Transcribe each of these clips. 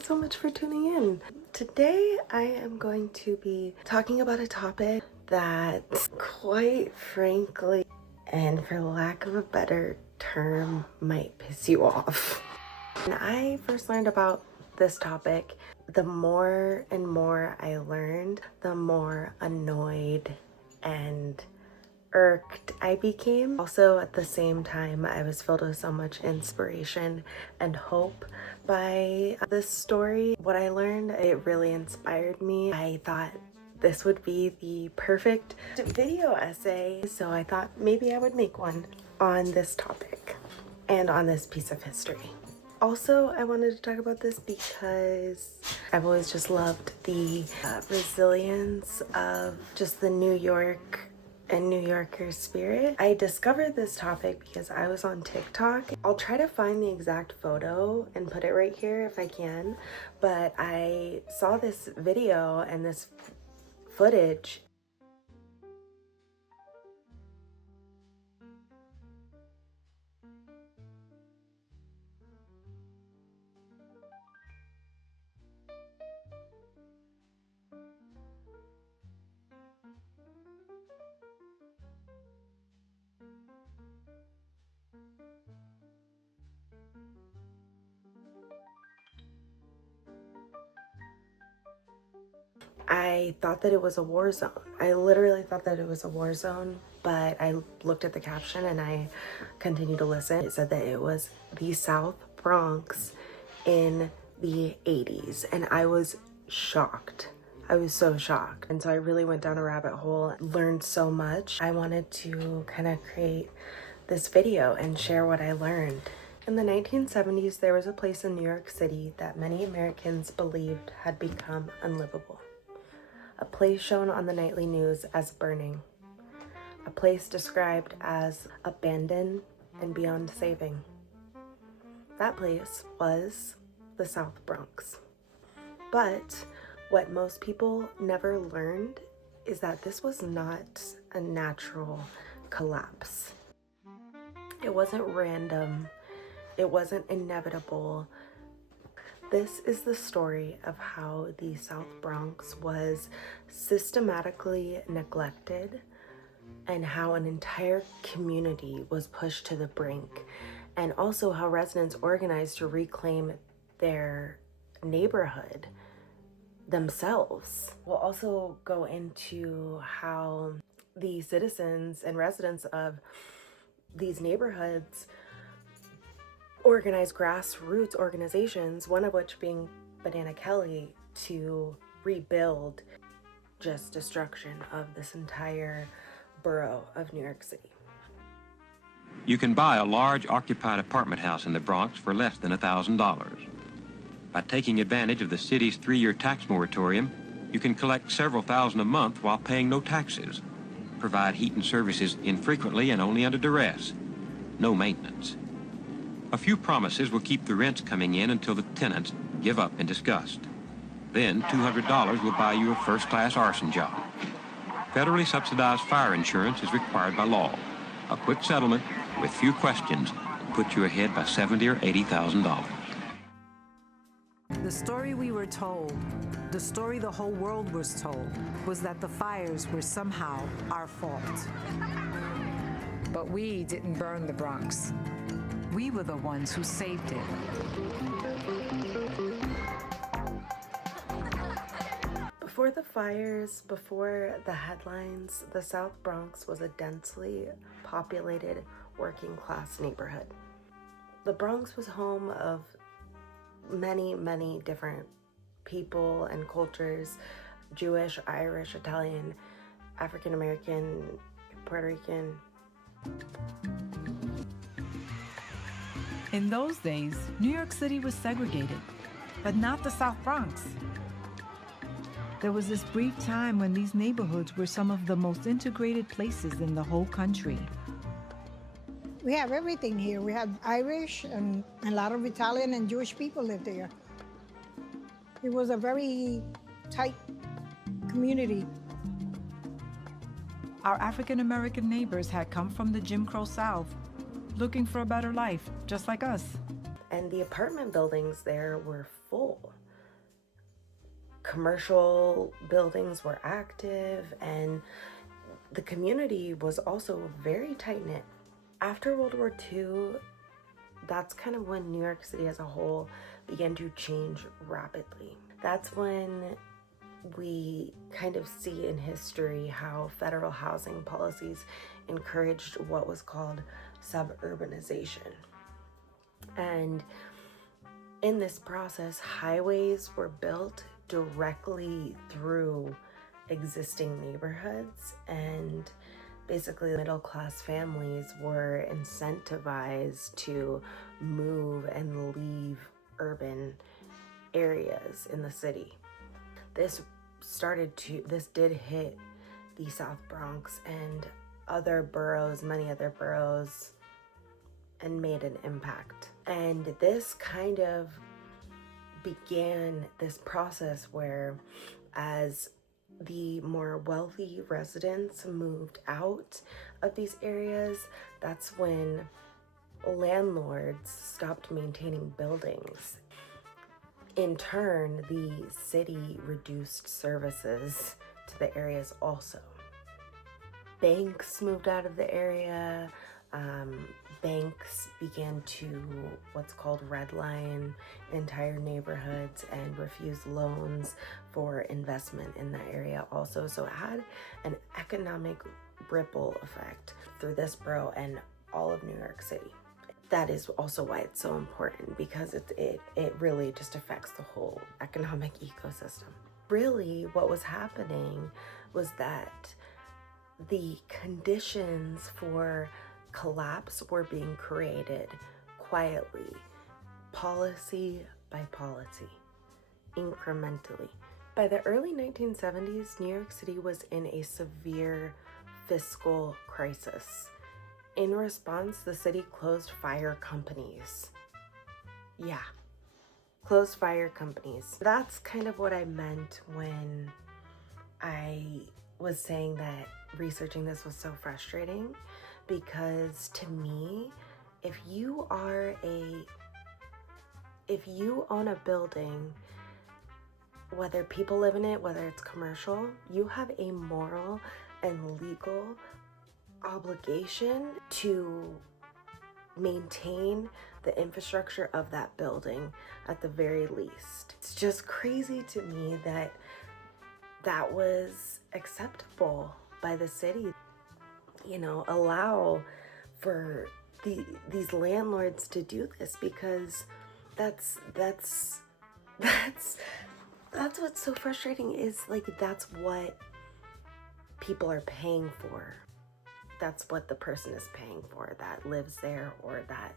Thanks so much for tuning in. Today I am going to be talking about a topic that, quite frankly, and for lack of a better term, might piss you off. When I first learned about this topic, the more and more I learned, the more annoyed and irked I became. Also, at the same time, I was filled with so much inspiration and hope by this story. What I learned, it really inspired me. I thought this would be the perfect video essay, so I thought maybe I would make one on this topic and on this piece of history. Also, I wanted to talk about this because I've always just loved the resilience of just the New York and New Yorker spirit. I discovered this topic because I was on TikTok. I'll try to find the exact photo and put it right here if I can, but I saw this video and this footage. I thought that it was a war zone. I literally thought that it was a war zone, but I looked at the caption and I continued to listen. It said that it was the South Bronx in the 80s, and I was shocked. I was so shocked. And so I really went down a rabbit hole, learned so much. I wanted to kind of create this video and share what I learned. In the 1970s, there was a place in New York City that many Americans believed had become unlivable. A place shown on the nightly news as burning. A place described as abandoned and beyond saving. That place was the South Bronx. But what most people never learned is that this was not a natural collapse. It wasn't random. It wasn't inevitable. This is the story of how the South Bronx was systematically neglected and how an entire community was pushed to the brink, and also how residents organized to reclaim their neighborhood themselves. We'll also go into how the citizens and residents of these neighborhoods organized grassroots organizations, one of which being Banana Kelly, to rebuild just destruction of this entire borough of New York City. You can buy a large occupied apartment house in the Bronx for less than $1,000. By taking advantage of the city's 3-year tax moratorium, you can collect several thousand a month while paying no taxes, provide heat and services infrequently and only under duress, no maintenance. A few promises will keep the rents coming in until the tenants give up in disgust. Then $200 will buy you a first-class arson job. Federally subsidized fire insurance is required by law. A quick settlement with few questions will put you ahead by $70,000 or $80,000. The story we were told, the story the whole world was told, was that the fires were somehow our fault. But we didn't burn the Bronx. We were the ones who saved it. Before the fires, before the headlines, the South Bronx was a densely populated working class neighborhood. The Bronx was home of many, many different people and cultures: Jewish, Irish, Italian, African American, Puerto Rican. In those days, New York City was segregated, but not the South Bronx. There was this brief time when these neighborhoods were some of the most integrated places in the whole country. We have everything here. We have Irish and a lot of Italian and Jewish people lived there. It was a very tight community. Our African American neighbors had come from the Jim Crow South, looking for a better life, just like us. And the apartment buildings there were full. commercial buildings were active, and the community was also very tight-knit. After World War II, that's kind of when New York City as a whole began to change rapidly. That's when we kind of see in history how federal housing policies encouraged what was called suburbanization. And in this process, highways were built directly through existing neighborhoods, and basically middle-class families were incentivized to move and leave urban areas in the city. This did hit the South Bronx and other boroughs, many other boroughs, and made an impact. And this kind of began this process where, as the more wealthy residents moved out of these areas, that's when landlords stopped maintaining buildings. In turn, the city reduced services to the areas also. Banks moved out of the area. Banks began to what's called redline entire neighborhoods and refuse loans for investment in that area also. So it had an economic ripple effect through this borough and all of New York City. That is also why it's so important, because it really just affects the whole economic ecosystem. Really, what was happening was that the conditions for collapse were being created quietly, policy by policy, incrementally. By the early 1970s, New York City was in a severe fiscal crisis. In response, the city closed fire companies. Yeah, closed fire companies. That's kind of what I meant when I was saying that researching this was so frustrating, because to me, if you own a building, whether people live in it, whether it's commercial, you have a moral and legal obligation to maintain the infrastructure of that building at the very least. It's just crazy to me that that was acceptable by the city. Allow for these landlords to do this, because that's what's so frustrating, is like that's what people are paying for. That's what the person is paying for that lives there or that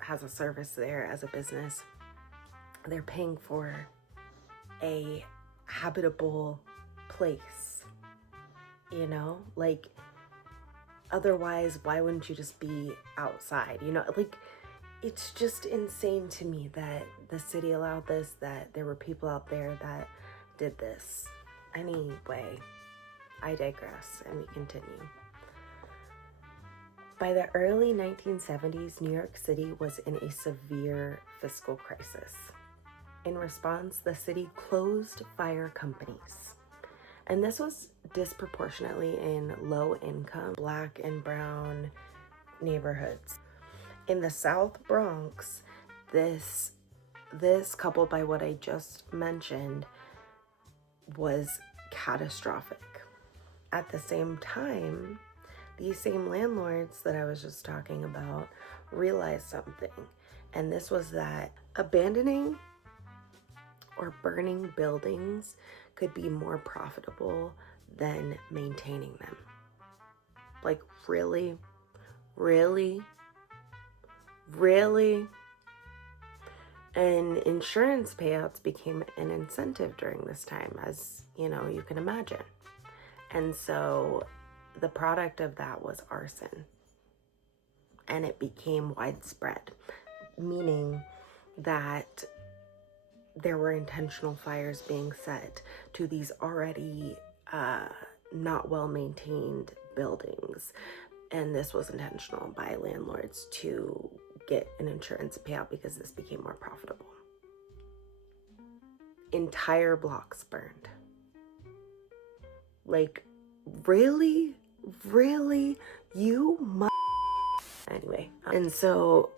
has a service there as a business. They're paying for a habitable place, like, otherwise, why wouldn't you just be outside? Like, it's just insane to me that the city allowed this, that there were people out there that did this. Anyway, I digress, and we continue. By the early 1970s, New York City was in a severe fiscal crisis. In response, the city closed fire companies. And this was disproportionately in low-income Black and brown neighborhoods. In the South Bronx, this coupled by what I just mentioned was catastrophic. At the same time, these same landlords that I was just talking about realized something, and this was that abandoning or burning buildings could be more profitable than maintaining them. Like, really? And insurance payouts became an incentive during this time, as you can imagine. And so the product of that was arson, and it became widespread, meaning that there were intentional fires being set to these already not well maintained buildings, and this was intentional by landlords to get an insurance payout because this became more profitable. entire blocks burned. Like, really? Really? Anyway, and so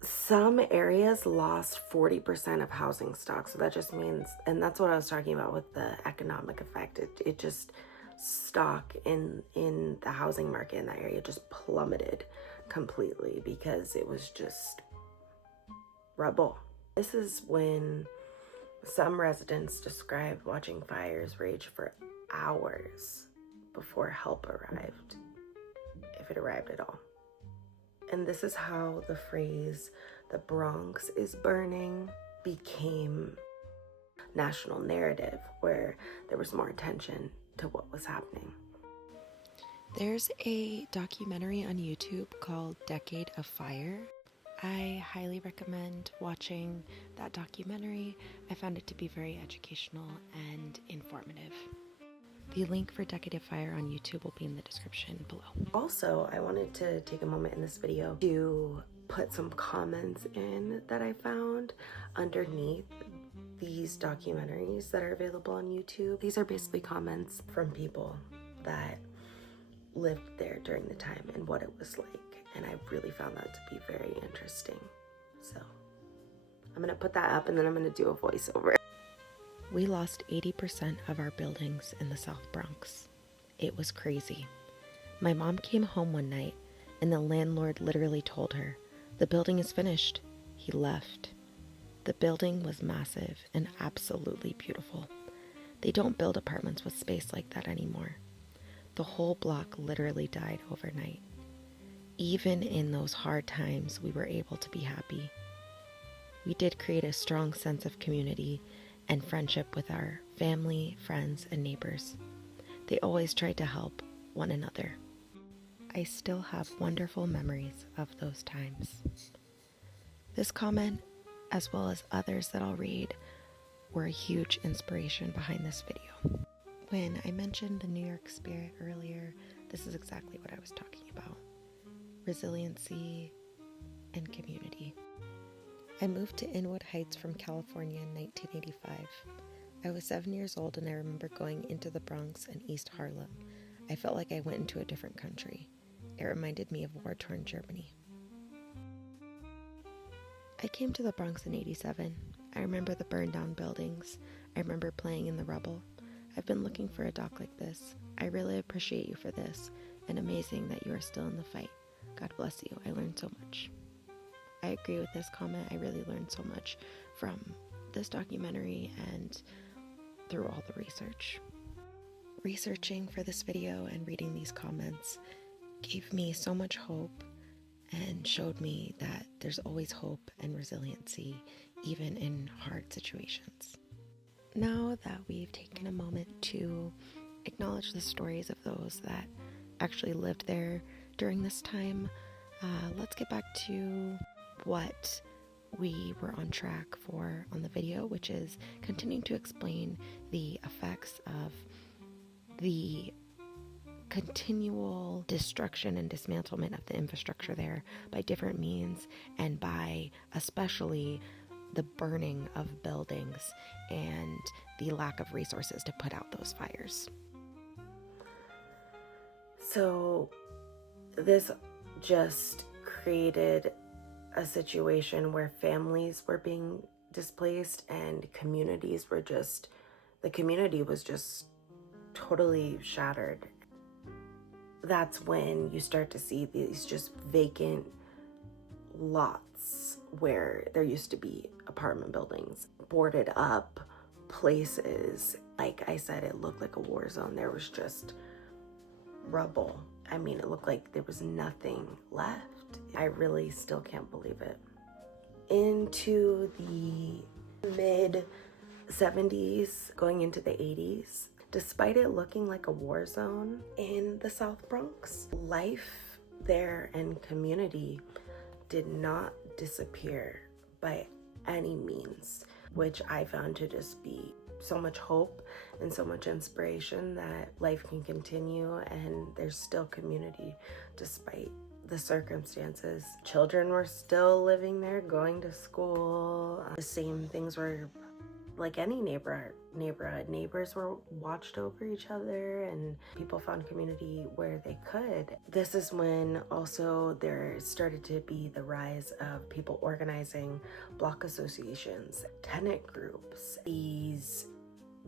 some areas lost 40% of housing stock. So that just means, and that's what I was talking about with the economic effect. It just, stock in the housing market in that area just plummeted completely because it was just rubble. This is when some residents described watching fires rage for hours before help arrived, if it arrived at all. And this is how the phrase, "the Bronx is burning," became national narrative, where there was more attention to what was happening. There's a documentary on YouTube called Decade of Fire. I highly recommend watching that documentary. I found it to be very educational and informative. The link for Decade of Fire on YouTube will be in the description below. Also, I wanted to take a moment in this video to put some comments in that I found underneath these documentaries that are available on YouTube. These are basically comments from people that lived there during the time and what it was like. And I really found that to be very interesting. So I'm gonna put that up and then I'm gonna do a voiceover. We lost 80% of our buildings in the South Bronx. It was crazy. My mom came home one night and the landlord literally told her, "The building is finished." He left. The building was massive and absolutely beautiful. They don't build apartments with space like that anymore. The whole block literally died overnight. Even in those hard times, we were able to be happy. We did create a strong sense of community and friendship with our family, friends, and neighbors. They always tried to help one another. I still have wonderful memories of those times. This comment, as well as others that I'll read, were a huge inspiration behind this video. When I mentioned the New York spirit earlier, this is exactly what I was talking about. Resiliency and community. I moved to Inwood Heights from California in 1985. I was 7 years old and I remember going into the Bronx and East Harlem. I felt like I went into a different country. It reminded me of war-torn Germany. I came to the Bronx in 87. I remember the burned down buildings. I remember playing in the rubble. I've been looking for a doc like this. I really appreciate you for this, and amazing that you are still in the fight. God bless you. I learned so much. I agree with this comment. I really learned so much from this documentary and through all the research. Researching for this video and reading these comments gave me so much hope and showed me that there's always hope and resiliency, even in hard situations. Now that we've taken a moment to acknowledge the stories of those that actually lived there during this time, let's get back to what we were on track for on the video, which is continuing to explain the effects of the continual destruction and dismantlement of the infrastructure there by different means, and by especially the burning of buildings and the lack of resources to put out those fires. So this just created a situation where families were being displaced and communities were just, the community was just totally shattered. That's when you start to see these just vacant lots where there used to be apartment buildings, boarded up places. Like I said, it looked like a war zone. There was just rubble. I mean, it looked like there was nothing left. I really still can't believe it. Into the mid 70s, going into the 80s, despite it looking like a war zone in the South Bronx, life there and community did not disappear by any means, which I found to just be so much hope and so much inspiration that life can continue and there's still community despite the circumstances. Children were still living there, going to school. The same things were like any neighborhood, neighbors were watched over each other and people found community where they could. This is when also there started to be the rise of people organizing block associations, tenant groups, these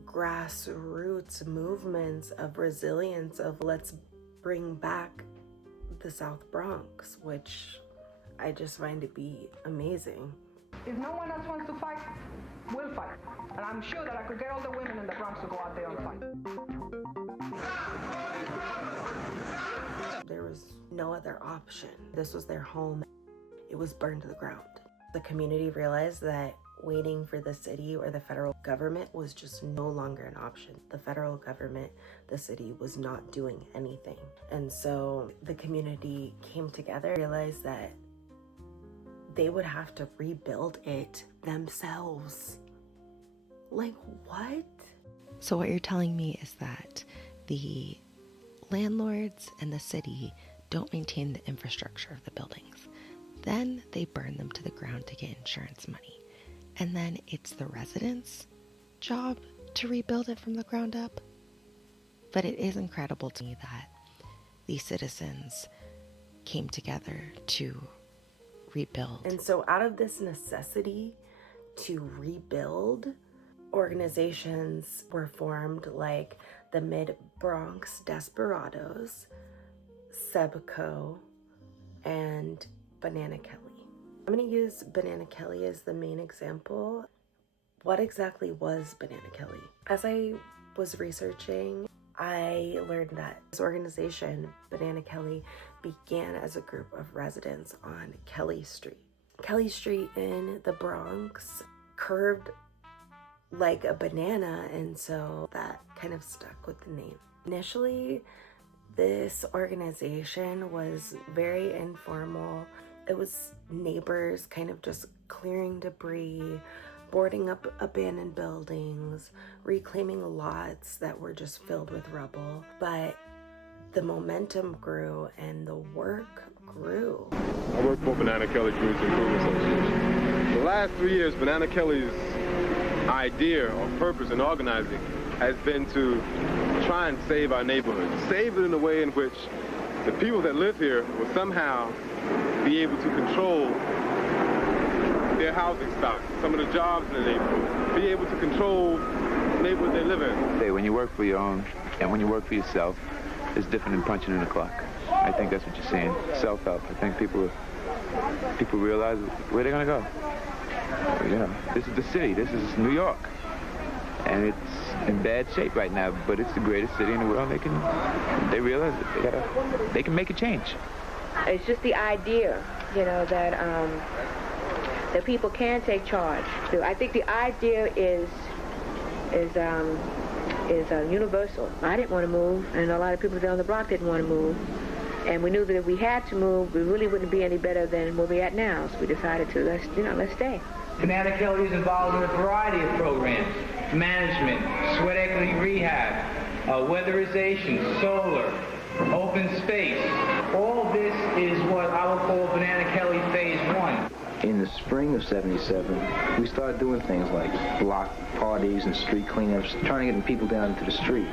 grassroots movements of resilience, of let's bring back the South Bronx, which I just find to be amazing. If no one else wants to fight, we'll fight. And I'm sure that I could get all the women in the Bronx to go out there and fight. There was no other option. This was their home. It was burned to the ground. The community realized that waiting for the city or the federal government was just no longer an option. The federal government, the city, was not doing anything. And so the community came together, realized that they would have to rebuild it themselves. Like, what? So what you're telling me is that the landlords and the city don't maintain the infrastructure of the buildings. Then they burn them to the ground to get insurance money. And then it's the residents' job to rebuild it from the ground up. But it is incredible to me that these citizens came together to rebuild. And so out of this necessity to rebuild, organizations were formed like the Mid-Bronx Desperados, Sebco, and Banana Kelly. I'm going to use Banana Kelly as the main example. What exactly was Banana Kelly? As I was researching, I learned that this organization, Banana Kelly, began as a group of residents on Kelly Street. Kelly Street in the Bronx curved like a banana, and so that kind of stuck with the name. Initially, this organization was very informal. It was neighbors kind of just clearing debris, boarding up abandoned buildings, reclaiming lots that were just filled with rubble. But the momentum grew and the work grew. I work for Banana Kelly Community Improvement Association. The last 3 years, Banana Kelly's idea or purpose in organizing has been to try and save our neighborhood. Save it in a way in which the people that live here will somehow be able to control their housing stock, some of the jobs in the neighborhood, be able to control the neighborhood they live in. Hey, when you work for your own and when you work for yourself, it's different than punching in the clock. I think that's what you're saying. Self-help. I think people realize where they're gonna go. You know, this is the city. This is New York, and it's in bad shape right now. But it's the greatest city in the world. They realize that they can make a change. It's just the idea, you know, that that people can take charge. So I think the idea is universal. I didn't want to move, and a lot of people there on the block didn't want to move. And we knew that if we had to move, we really wouldn't be any better than where we're at now. So we decided to let's stay. Banana Kelly is involved in a variety of programs: management, sweat equity rehab, weatherization, solar, open space. All this is what I would call Banana Kelly Phase 1. In the spring of '77, we started doing things like block parties and street cleanups, trying to get people down into the street.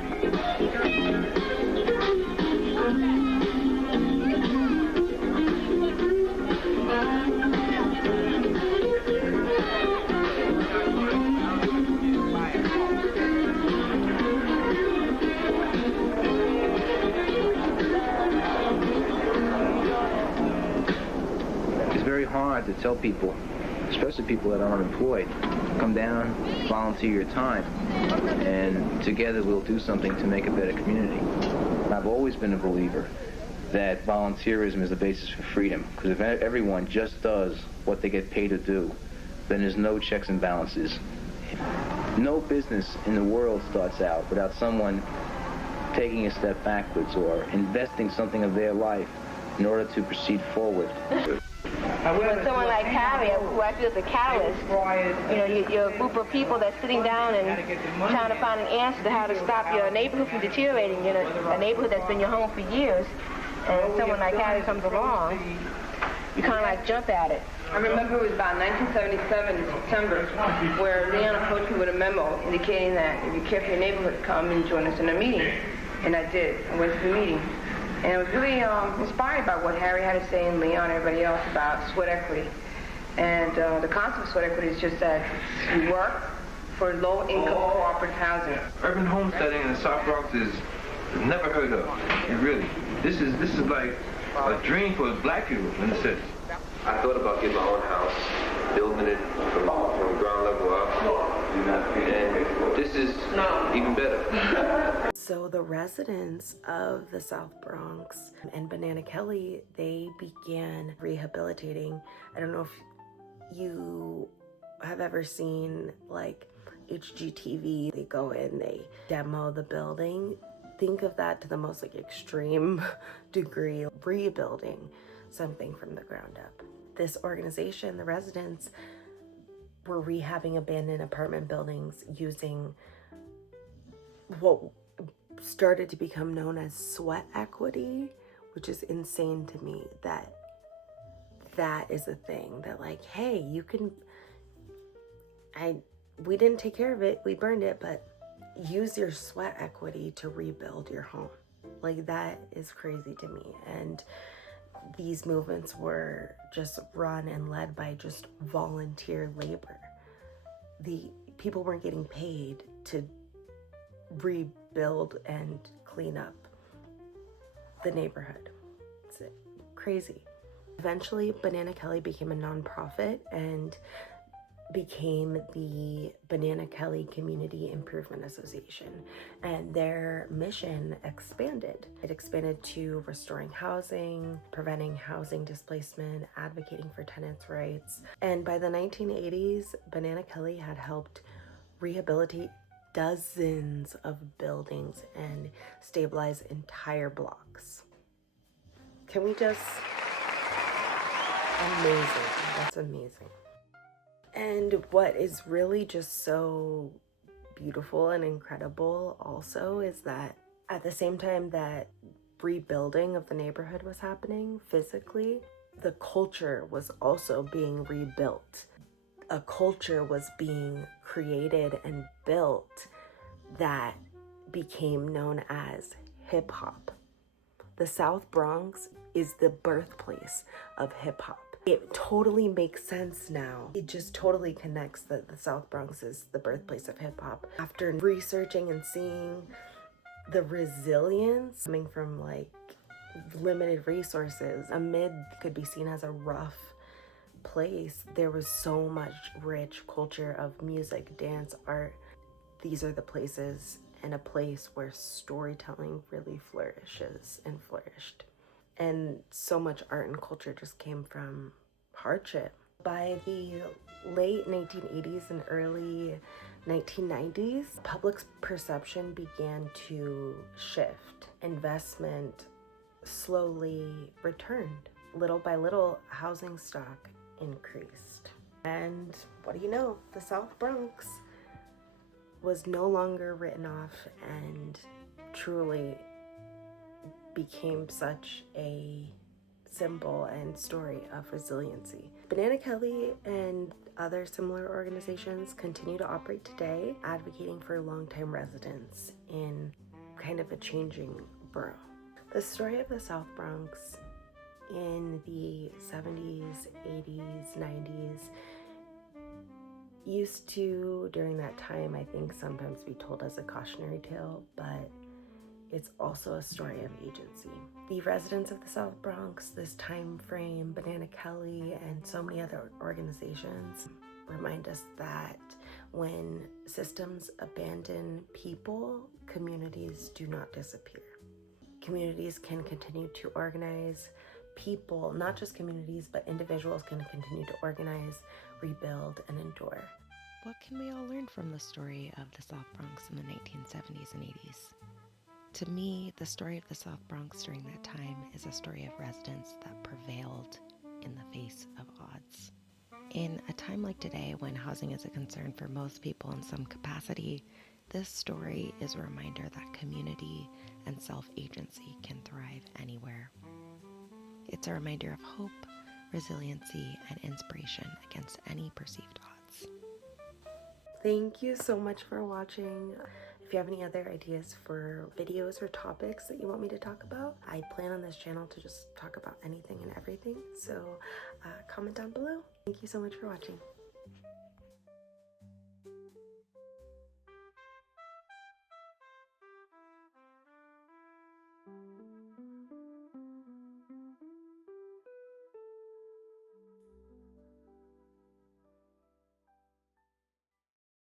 Hard to tell people, especially people that are unemployed, come down, volunteer your time, and together we'll do something to make a better community. I've always been a believer that volunteerism is the basis for freedom, because if everyone just does what they get paid to do, then there's no checks and balances. No business in the world starts out without someone taking a step backwards or investing something of their life in order to proceed forward. But someone like Carrie, who I feel is a catalyst, you know, you're a group of people that's sitting down and trying to find an answer to how to stop your neighborhood from deteriorating, you know, a neighborhood that's been your home for years, and someone like Carrie comes along you kind of like jump at it. I remember it was about 1977 in September where Leon approached me with a memo indicating that if you care for your neighborhood, come and join us in a meeting. And I did. I went to the meeting. And I was really inspired by what Harry had to say and Leon and everybody else about sweat equity. And the concept of sweat equity is just that you work for low-income cooperative housing. Urban homesteading in the South Bronx is never heard of. Really. This is like a dream for black people in the city. I thought about getting my own house, building it from ground level up, and this is even better. So the residents of the South Bronx and Banana Kelly, they began rehabilitating. I don't know if you have ever seen like HGTV. They go in, they demo the building. Think of that to the most like extreme degree, rebuilding something from the ground up. This organization, the residents, were rehabbing abandoned apartment buildings using what started to become known as sweat equity, which is insane to me that that is a thing. That like, hey, you can, we didn't take care of it, we burned it, but use your sweat equity to rebuild your home. Like, that is crazy to me. And these movements were just run and led by just volunteer labor. The people weren't getting paid to rebuild and clean up the neighborhood. It's crazy. Eventually, Banana Kelly became a nonprofit and became the Banana Kelly Community Improvement Association, and their mission expanded. It expanded to restoring housing, preventing housing displacement, advocating for tenants' rights. And by the 1980s, Banana Kelly had helped rehabilitate dozens of buildings and stabilize entire blocks. Can we just... Amazing. That's amazing. And what is really just so beautiful and incredible also is that at the same time that rebuilding of the neighborhood was happening physically, the culture was also being rebuilt. A culture was being created and built that became known as hip hop. The South Bronx is the birthplace of hip hop. It totally makes sense now. It just totally connects that the South Bronx is the birthplace of hip hop. After researching and seeing the resilience coming from like limited resources, amid could be seen as a rough place, there was so much rich culture of music, dance, art. These are the places, and a place where storytelling really flourishes and flourished. And so much art and culture just came from hardship. By the late 1980s and early 1990s, public perception began to shift. Investment slowly returned. Little by little, housing stock increased. And what do you know? The South Bronx was no longer written off and truly became such a symbol and story of resiliency. Banana Kelly and other similar organizations continue to operate today, advocating for longtime residents in kind of a changing borough. The story of the South Bronx in the 70s, 80s, 90s used to, during that time, I think sometimes be told as a cautionary tale, but it's also a story of agency. The residents of the South Bronx, this time frame, Banana Kelly, and so many other organizations remind us that when systems abandon people, communities do not disappear. Communities can continue to organize. People, not just communities, but individuals can continue to organize, rebuild, and endure. What can we all learn from the story of the South Bronx in the 1970s and 80s? To me, the story of the South Bronx during that time is a story of residents that prevailed in the face of odds. In a time like today, when housing is a concern for most people in some capacity, this story is a reminder that community and self-agency can thrive anywhere. It's a reminder of hope, resiliency, and inspiration against any perceived odds. Thank you so much for watching. If you have any other ideas for videos or topics that you want me to talk about, I plan on this channel to just talk about anything and everything. So comment down below. Thank you so much for watching.